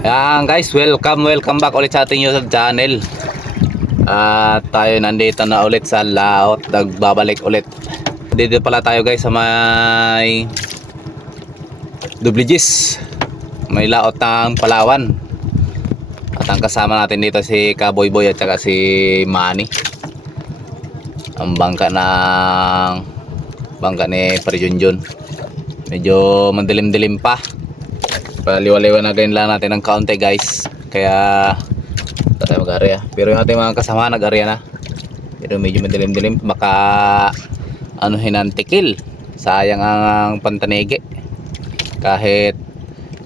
Ayan guys, welcome back ulit sa ating YouTube channel. At tayo nandito na ulit sa laot, nagbabalik ulit. Dito pala tayo guys sa may Dubligis, may laot ng Palawan. At ang kasama natin dito si Kaboy Boy at saka si Manny. Ang bangka ni Parjunjun. Medyo madilim-dilim pa. Paliwaliwanagan lang natin ng kaunti guys. Kaya tayo mag-area. Pero yung ating mga kasama nag-area na. Pero medyo madilim-dilim. Baka hinantikil. Sayang ang pantanigi. Kahit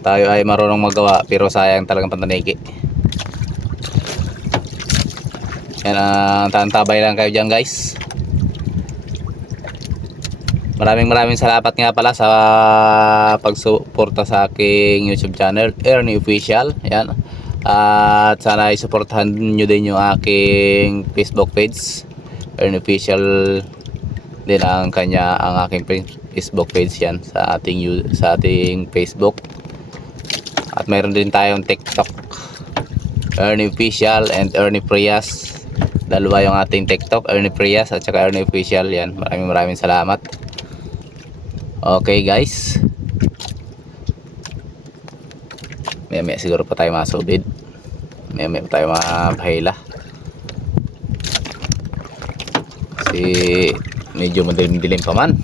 tayo ay marunong magawa, pero sayang talagang pantanigi. Yan, tantabay lang kayo dyan guys. Maraming salamat nga pala sa pagsuporta sa aking YouTube channel, Ernie Official. Yan. At sana i-supportahan nyo din yung aking Facebook page, Ernie Official din ang aking Facebook page yan sa ating Facebook. At mayroon din tayong TikTok, Ernie Official and Ernie Prias. Dalawa yung ating TikTok, Ernie Prias at saka Ernie Official. Yan. Maraming salamat. Okay guys, maya siguro pa tayo masubid, maya pa tayo mapahila kasi medyo madilim-dilim pa man.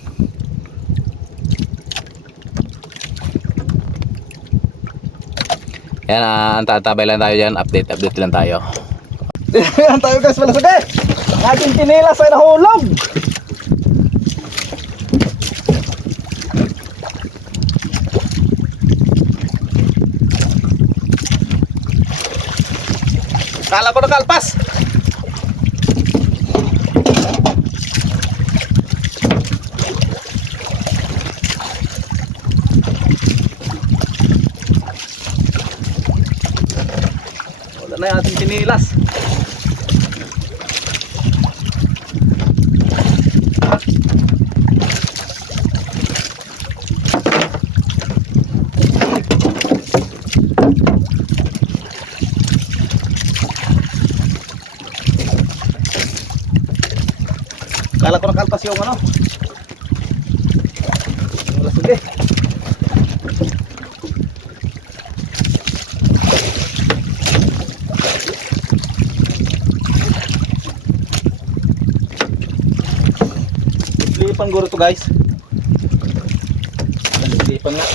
Yan, ang tatabay lang tayo dyan, update lang tayo. Yan tayo guys, malasagay ang ating pinilas ay nahulog. Kala ko nakalpas. Wala na yung ating pinilas. Kala ko nakalpas yung wala, sige. Lipan guro to guys. Lipan nga.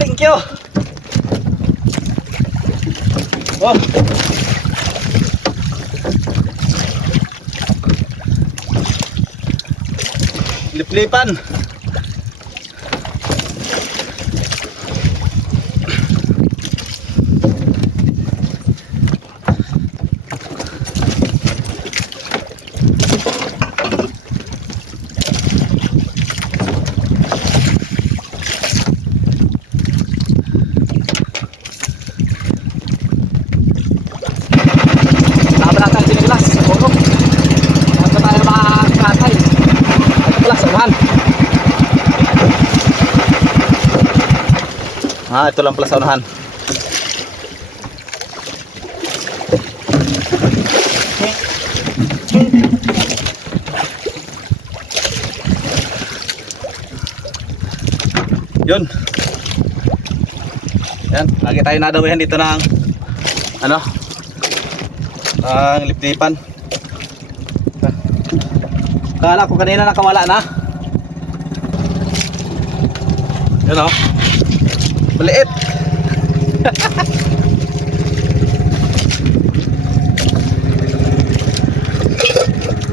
Thank you. Oh. Lip-lipan. Unahan. Ito lang pala sa unahan. Yun. Yan, lagi tayo nadawihan dito ng ano? Ang lip-lipan. Kala ko kanina nakawala na. Yun o. Maliit.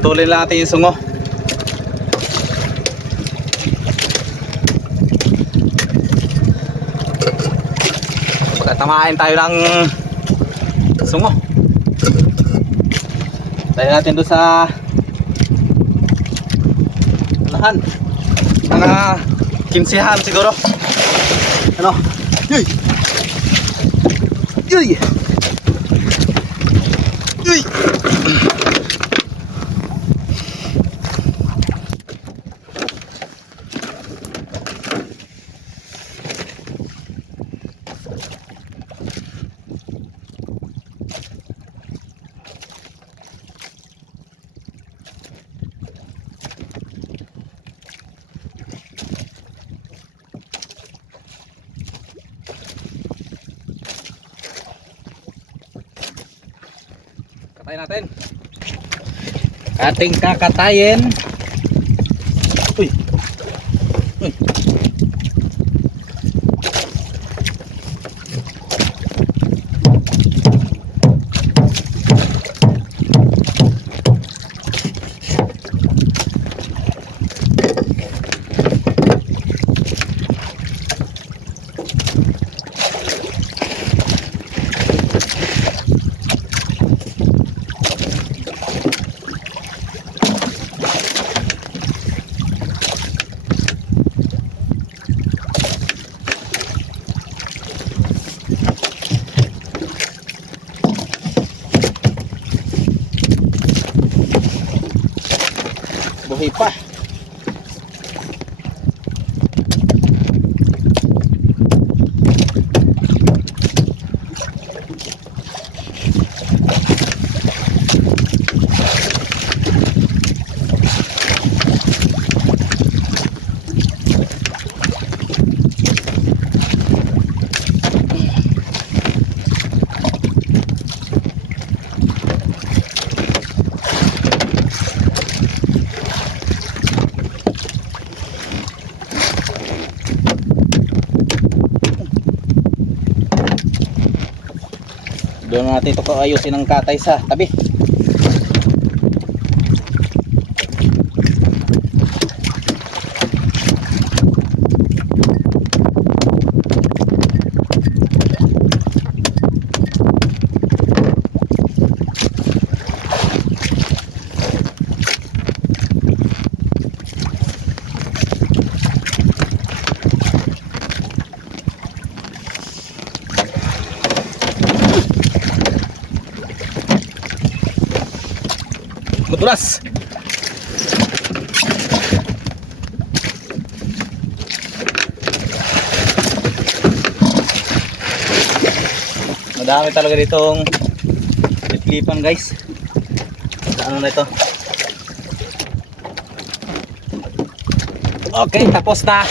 Tuloy lang natin yung sungo. Tamahin tayo ng sungo. Tayo natin doon sa unahan. Mga 15han siguro. Ano? Yuy! Yuy! Yuy! Katayin natin. Ating kakatayin. Uy. Uy. Buhay pa. Doon natin ito ayusin ang katay sa tabi. Madulas. Madami talaga ditong lip-lipan, guys. Ano na ito? Okay, tapos na.